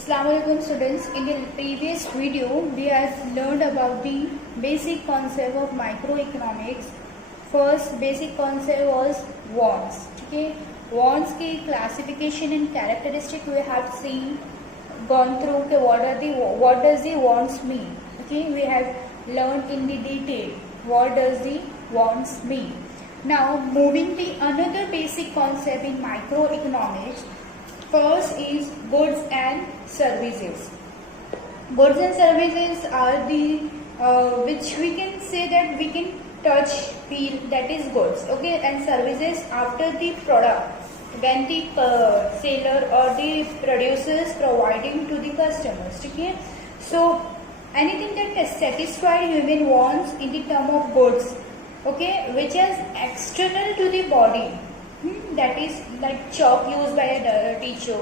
Assalamualaikum students. In the previous video, we have learned about the basic concept of microeconomics. First basic concept was wants. Okay, wants की classification and characteristic we have seen, gone through. Okay, what does the wants mean? Okay, we have learned in the detail what does the wants mean. Now moving to another basic concept in microeconomics. First is goods and services. Goods and services are the which we can say that we can touch, feel, that is goods. Okay, and services after the product when the seller or the producers providing to the customers. Okay, so anything that has satisfied human wants in the term of goods. Okay, which is external to the body. That is like chalk used by a teacher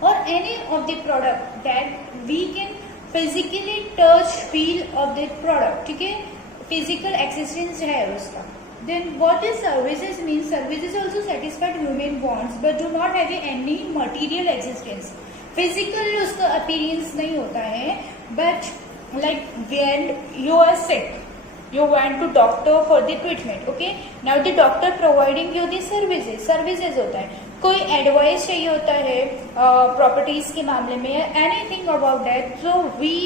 or any of the product that we can physically touch, feel of that product. ठीक है, physical existence है उसका. Then what is services means? Services also satisfy human wants but do not have any material existence. Physical उसका appearance नहीं होता है, but like when you are sick, you went to doctor for the treatment. Okay, now the doctor providing you the services होता है. कोई advice चाहिए होता है प्रॉपर्टीज के मामले में, anything about that, so we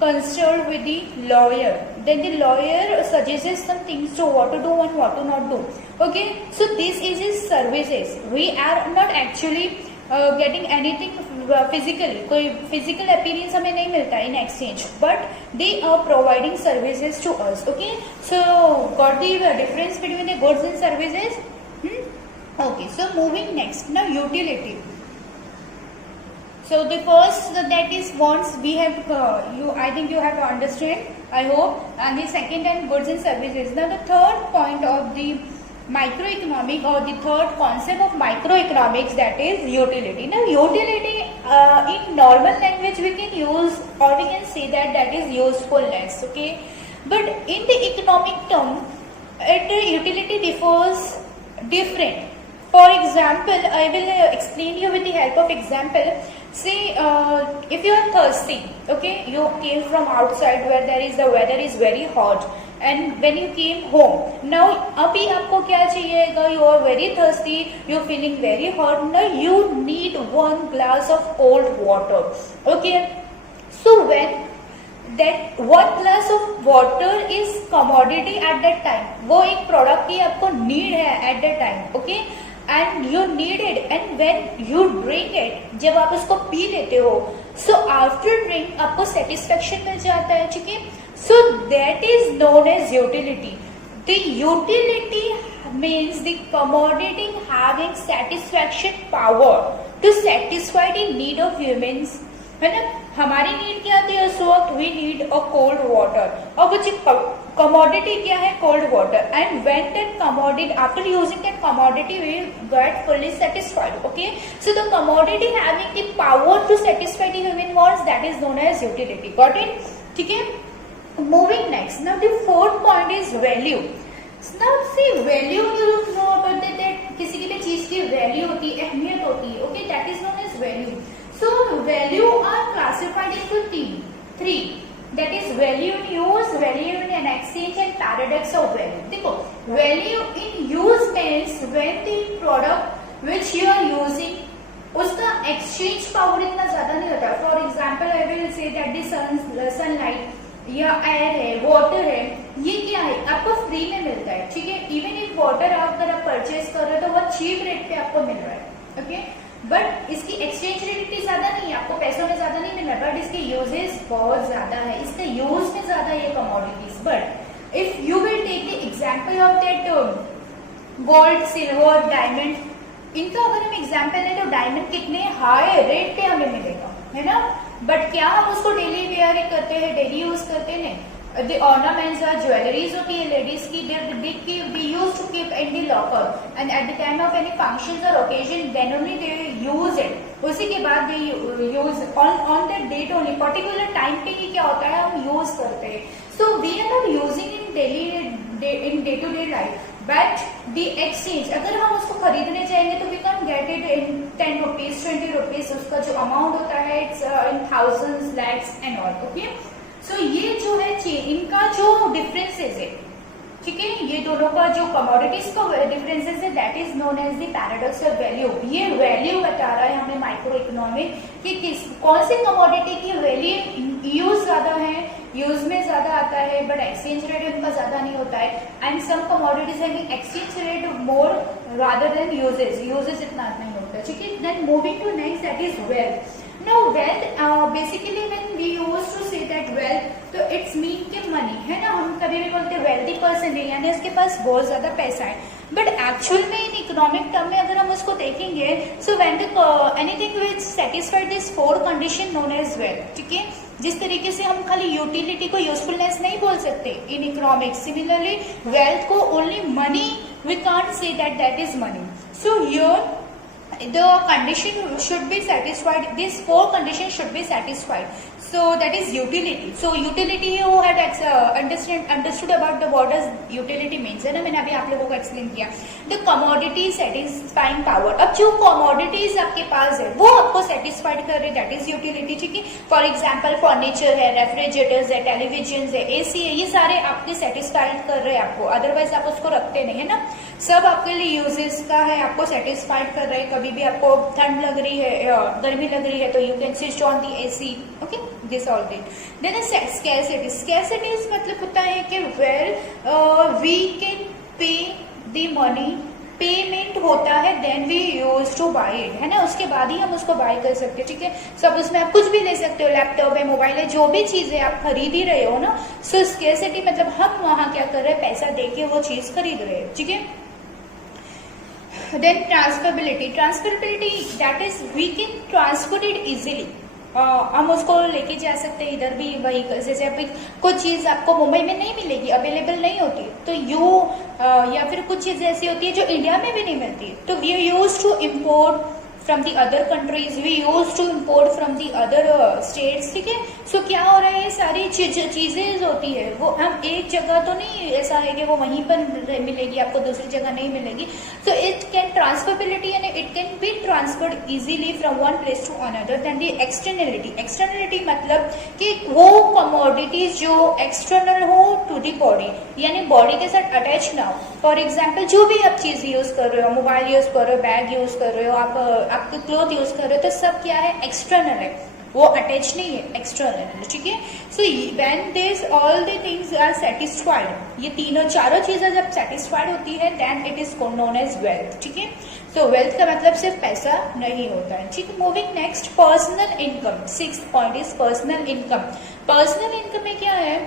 consult with the lawyer. Then the lawyer suggest some things to what to do and what to not do. Okay, so this is his services. We are not actually getting anything physically, कोई physical appearance हमें नहीं मिलता in exchange, but they are providing services to us. Okay, so got the difference between the goods and services. Okay, so moving next, now utility. So the first that is wants we have I think you have to understand, I hope, and the second and goods and services. Now the third point of the microeconomic or the third concept of microeconomics, that is utility. Now utility in normal language we can use or we can say that is usefulness. Okay, but in the economic term utility differs different. For example, I will explain you with the help of example. See, if you are thirsty, okay, you came from outside where the weather is very hot, and when you came home, now अभी आपको क्या चाहिएगा? You are very thirsty, you are feeling very hot. Now you need one glass of cold water. Okay, so when that one glass of water is commodity at that time, वो एक product की आपको need है at that time. Okay, and you need it, and when you drink it, जब आप उसको P लेते हो, so after drink आपको satisfaction मिल जाता है. ठीक है, so that is known as utility. The utility means the commodity having satisfaction power to satisfy the need of humans. है ना, हमारी नीड क्या थी उस वक्त? We need a cold water, और वो कमोडिटी क्या है? Cold water. And when that commodity, after using that commodity, we get fully satisfied. Okay, so the commodity having the power to satisfy the human wants, that is known as utility. Got it? ठीक है, moving next. Now the fourth point is value. Now see value, you know about that किसी की भी चीज की value होती है, अहमियत होती है. Okay, that is known as value. So value are classified into three. That is value in use, value in an exchange, and paradox of value. देखो, value in use means when the product which you are using, उसका exchange power इतना ज्यादा नहीं होता. For example, I will say that the sunlight या air है, water है, ये क्या है? आपको फ्री में मिलता है. ठीक है, even if water अगर आप परचेज कर रहे हो तो वो चीप रेट पे आपको मिल रहा है. ओके, बट इसकी एक्सचेंज रेट इतनी ज्यादा नहीं है, आपको पैसों में ज्यादा नहीं मिल रहा, बट इसके यूजेस बहुत ज्यादा है, इसके यूज में ज्यादा ये commodities. But if you will take the example of that gold, silver, diamond, इनका अगर हम एग्जांपल लें तो डायमंड कितने हाई रेट पे हमें मिलेगा, है ना, बट क्या हम उसको डेली वेयर करते हैं, डेली यूज करते हैं? The ornaments or jewelries होती है लेडीज की, they used to keep in the locker, and at the time of any functions or occasion, then only they use it. उसी के बाद they use on that date only, particular time पे ही क्या होता है, हम यूज करते हैं. So we are not using in day to day life. But the exchange, अगर हम उसको खरीदने चाहेंगे तो we can get it in 10 rupees 20 rupees. उसका जो अमाउंट होता है it's in thousands, lakhs and all. Okay, so ये जो है इनका जो डिफरेंसेस है, ठीक है, ये दोनों का जो कमोडिटीज का डिफरेंसेस है, that is known as the paradox of value. ये वैल्यू बता रहा है हमें माइक्रो इकोनॉमिक कि कौन सी कमोडिटी की वैल्यू यूज ज्यादा है, यूज में ज्यादा आता है, बट एक्सचेंज रेट उनका ज्यादा नहीं होता है. And some commodities having exchange rate more rather than uses इतना नहीं होता. ठीक है, then moving to next, that is wealth. Now wealth, basically when we used to say that wealth, तो it's mean के money है ना, हम कभी भी बोलते हैं wealthy person है, यानी उसके पास बहुत ज्यादा पैसा है. बट एक्चुअल में इन इकोनॉमिक टर्म में अगर हम उसको देखेंगे, so when the anything which satisfied this 4 condition known as wealth. ठीक है, जिस तरीके से हम खाली यूटिलिटी को यूजफुलनेस नहीं बोल सकते इन इकोनॉमिक्स, सिमिलरली वेल्थ को only money we can't say that is money. So here the condition should be satisfied, these 4 conditions should be satisfied. So that is utility. So utility you had understood about the what does utility means है ना, मैंने अभी आप लोगों को explain किया. The commodity satisfying power, अब जो commodities आपके पास है वो आपको satisfied कर रहे, that is utility. ठीक है, फॉर एग्जाम्पल फर्नीचर है, रेफ्रिजरेटर्स है, टेलीविजन है, AC है, ये सारे आपके सेटिस्फाइड कर रहे हैं आपको, अदरवाइज आप उसको रखते नहीं है ना. सब आपके लिए यूजेस का है, आपको सेटिस्फाइड कर रहे हैं. कभी भी आपको ठंड लग रही है, गर्मी लग रही है, तो you can switch on the AC. Okay, this all thing. Then scarcity. Scarcity मतलब होता है कि where we can pay the money, payment होता है, then we use to buy it, है ना, उसके बाद ही हम उसको बाय कर सकते हैं. ठीक है, सब उसमें आप कुछ भी ले सकते हो, लैपटॉप है, मोबाइल है, जो भी चीजें आप खरीद ही रहे हो ना. सो स्कैरसिटी मतलब हम वहां क्या कर रहे हैं, पैसा देके वो चीज खरीद रहे हैं. ठीक है, then transferability that is we can transport it easily. हम उसको लेके जा सकते हैं इधर भी व्हीकल, जैसे अभी कुछ चीज आपको मुंबई में नहीं मिलेगी, अवेलेबल नहीं होती, तो या फिर कुछ चीज ऐसी होती है जो इंडिया में भी नहीं मिलती, तो we use to import from the other countries, we use to import from the other states. ठीक है, सो क्या हो रहा है, ये सारी चीजें होती है वो हम एक जगह तो नहीं ऐसा है कि वो वहीं पर मिलेगी, आपको दूसरी जगह नहीं मिलेगी. So it can transferability and it can be transferred easily from one place to another. Then the externality मतलब कि वो कमोडिटीज जो एक्सटर्नल हो टू दी बॉडी, यानी बॉडी के साथ अटैच ना हो. फॉर एग्जाम्पल जो भी आप चीज यूज कर रहे हो, मोबाइल यूज कर रहे हो, बैग यूज कर रहे हो, आपके क्लोथ यूज कर रहे हो, तो सब क्या है, एक्सटर्नल है, वो अटैच नहीं है, एक्सटर्नल है. ठीक है, so when this all the things are satisfied, ये चारों चीजें जब सेटिस्फाइड होती है, then it is known as wealth. ठीक है, सो वेल्थ का मतलब सिर्फ पैसा नहीं होता है. ठीक है, moving next, personal income. 6th point is personal income. Personal income में क्या है,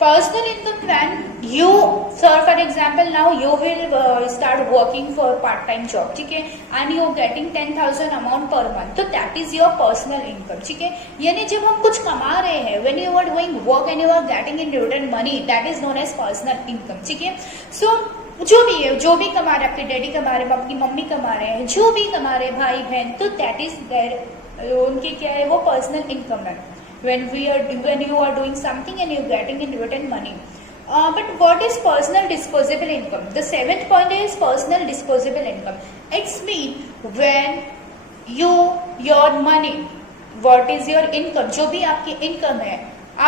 personal income when you, so for example now you will start working for part time job. ठीक है, and you getting 10,000 amount per month, तो that is your personal income. ठीक है, यानी जब हम कुछ कमा रहे हैं, when you are doing work and you are getting in return money, that is known as personal income. ठीक है, so जो भी है, जो भी कमा रहे, आपके डैडी कमा रहे, आपकी मम्मी कमा रहे हैं, जो भी कमा रहे भाई बहन, तो that is their उनकी क्या है, वो personal income है. When you are doing something and you're getting in return money. But what is personal disposable income? The 7th point is personal disposable income. It's mean when your money, what is your income, जो भी आपकी income है,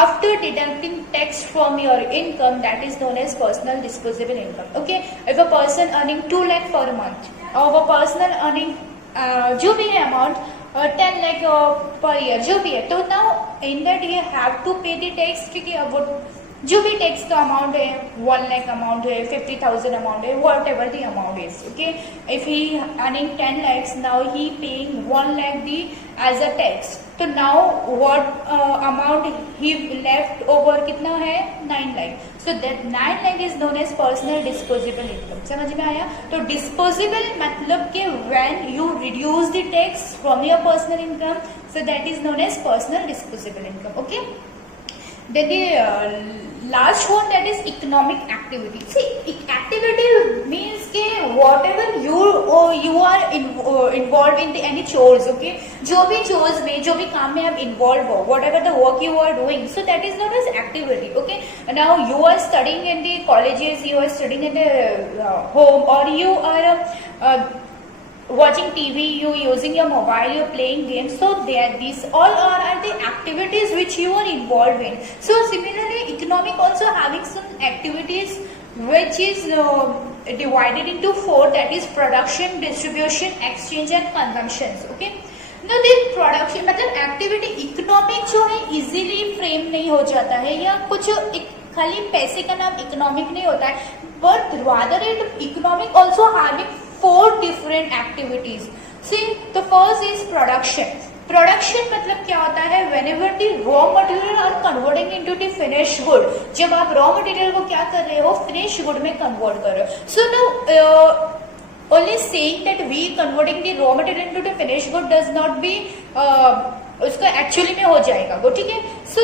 after deducting tax from your income, that is known as personal disposable income. Okay, if a person earning 2 lakh per month, or a person earning जो भी है amount 10 lakh per year, जो भी है, तो now in that you have to pay the tax. ठीक है, वो जो भी टैक्स का अमाउंट है, 1 lakh अमाउंट है, 50,000 अमाउंट है, whatever the amount is. Okay, if he earning 10 lakhs, now he paying 1 lakh the as a tax, तो now what amount he left over कितना है, 9 lakh. So that 9 lakh is known as personal disposable income. समझ में आया? तो disposable मतलब कि when you reduce the tax from your personal income, so that is known as personal disposable income. Okay, then the last one, that is economic activity. See, activity means के whatever you are involved in the any chores. Okay, जो भी chores में, जो भी काम में आप involved हो, whatever the work you are doing, so that is known as activity. Okay, now you are studying in the colleges, you are studying in the home, or you are watching TV, you using your mobile, you're playing games. So these all are the activities which you are involved in. So similarly, economic also having some activities which is divided into four, that is production, distribution, exchange and consumptions. Okay. Now the production मतलब activity economic जो है easily frame नहीं हो जाता है, या कुछ खाली पैसे का नाम इकोनॉमिक नहीं होता है, but rather it economic also having 4 different activities. See, the first is production. Production मतलब क्या होता है, whenever the raw material are converting into the finished good, जब आप raw material को क्या कर रहे हो, finished good में convert कर रहे हो. So now only saying that we converting the raw material into the finished good does not be उसका actually में हो जाएगा वो, ठीक है. So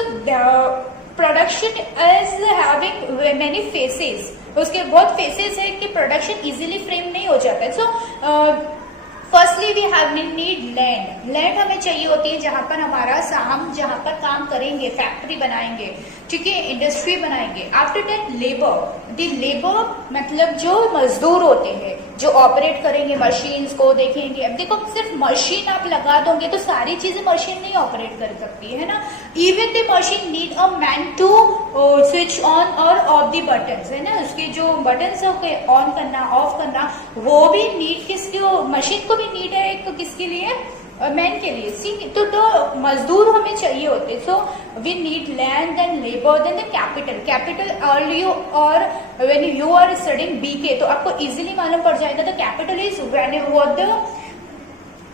production is having many faces, उसके बहुत फेसेस है कि प्रोडक्शन इजीली फ्रेम नहीं हो जाता है. So firstly we have need land. Land हमें चाहिए होती है जहां पर हम जहां पर काम करेंगे, फैक्ट्री बनाएंगे, ठीक है, इंडस्ट्री बनाएंगे. After that labour. The labour मतलब जो मजदूर होते हैं जो ऑपरेट करेंगे मशीन्स को, देखेंगे. अब देखो सिर्फ मशीन आप लगा दोगे तो सारी चीजें मशीन नहीं ऑपरेट कर सकती है ना. Even the machine need a man to switch on और ऑफ द बटन्स, है ना. उसके जो बटन्स होके ऑन करना ऑफ करना वो भी नीड किसकी, मशीन को भी नीड है एक किसके लिए, मैन के लिए. सी तो मजदूर हमें चाहिए होते. So we need land then labour then the capital. Capital और when you are studying BK तो आपको इजीली मालूम पड़ जाएगा. The capital is when what the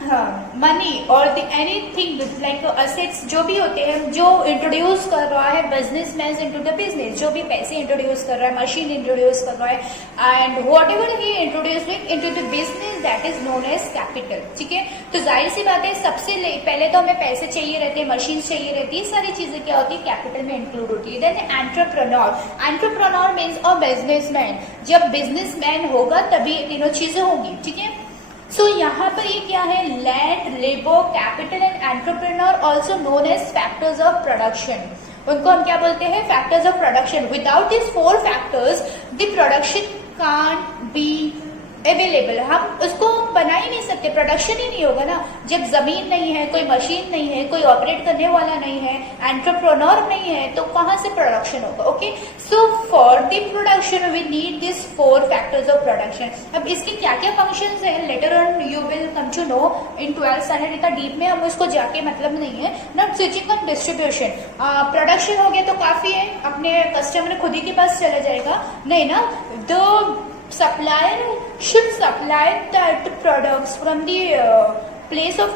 money और द एनीथिंग लाइक असेट्स जो भी होते हैं, जो इंट्रोड्यूस कर रहा है बिजनेसमैन इनटू द बिजनेस, जो भी पैसे इंट्रोड्यूस कर रहा है, मशीन इंट्रोड्यूस कर रहा है, and whatever he introducing into the business that is known as capital. ठीक है. तो जाहिर सी बात है सबसे पहले तो हमें पैसे चाहिए रहते हैं, मशीन चाहिए रहती है, सारी चीजें क्या होती है कैपिटल में इंक्लूड होती है. Then entrepreneur. Entrepreneur means a businessman. जब बिजनेसमैन होगा तभी ये तीनों चीजें होंगी. ठीक है. सो यहाँ पर ये क्या है, land, labour, capital and entrepreneur also known as factors of production. उनको हम क्या बोलते हैं, factors of production. Without this 4 factors the production can't be available. हम उसको बना ही नहीं सकते, प्रोडक्शन ही नहीं होगा ना. जब जमीन नहीं है, कोई मशीन नहीं है, कोई ऑपरेट करने वाला नहीं है, एंटरप्रेन्योर नहीं है, तो कहाँ से प्रोडक्शन होगा. Okay. So for the production we need this 4 factors of production. अब इसके क्या क्या फंक्शंस है, later on you will come to know in 12th standard. इतना डीप में हम उसको जाके मतलब नहीं है. Not switching on distribution. Production हो गया तो काफी है, अपने कस्टमर खुद ही के पास चला जाएगा नहीं ना. The supplier should supply that products from the place of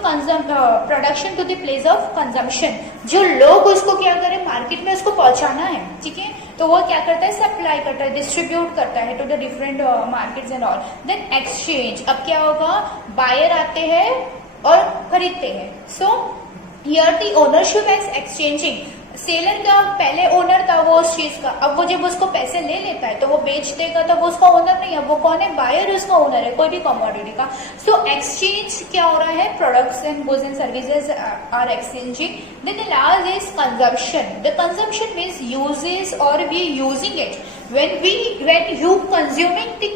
production to the place of consumption. जो लोग उसको क्या करें, मार्केट में उसको पहुंचाना है. ठीक है. तो वो क्या करता है, सप्लाई करता है, डिस्ट्रीब्यूट करता है to the different markets and all. Then exchange. अब क्या होगा, बायर आते हैं और खरीदते हैं. So here the ownership is exchanging. Seller का पहले ओनर था वो उस चीज का, अब वो जब उसको पैसे ले लेता है तो वो बेच देगा, तो वो उसका ओनर नहीं है, वो कौन है, बायर उसका ओनर है कोई भी कमोडिटी का. सो एक्सचेंज क्या हो रहा है, products and goods and services are exchanging. Then the last is consumption. The consumption means uses और we using it. when you consuming the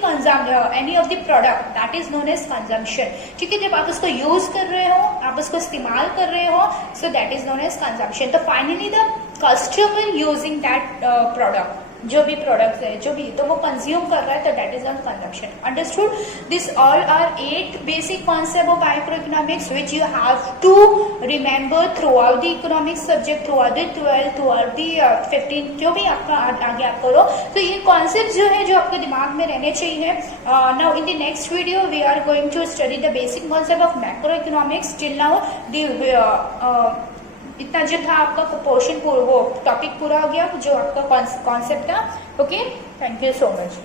any of the product, that is known as consumption. ठीक है. जब आप उसको use कर रहे हो, आप उसको इस्तेमाल कर रहे हो, so that is known as consumption. तो finally the customer using that product, जो भी प्रोडक्ट है, जो भी तो वो कंज्यूम कर रहा है, तो that is on consumption. Understood. This all are 8 basic concept of micro economics which you have to remember throughout the economics subject, throughout the 12th, throughout the 15, जो भी आपका आगे आप करो. तो ये कॉन्सेप्ट जो है जो आपके दिमाग में रहने चाहिए. Now in the next video we are going to study the basic concept of macro economics. Till now इतना जो था आपका पोर्शन, वो टॉपिक पूरा हो गया जो आपका कॉन्सेप्ट था. Okay. Thank you so much.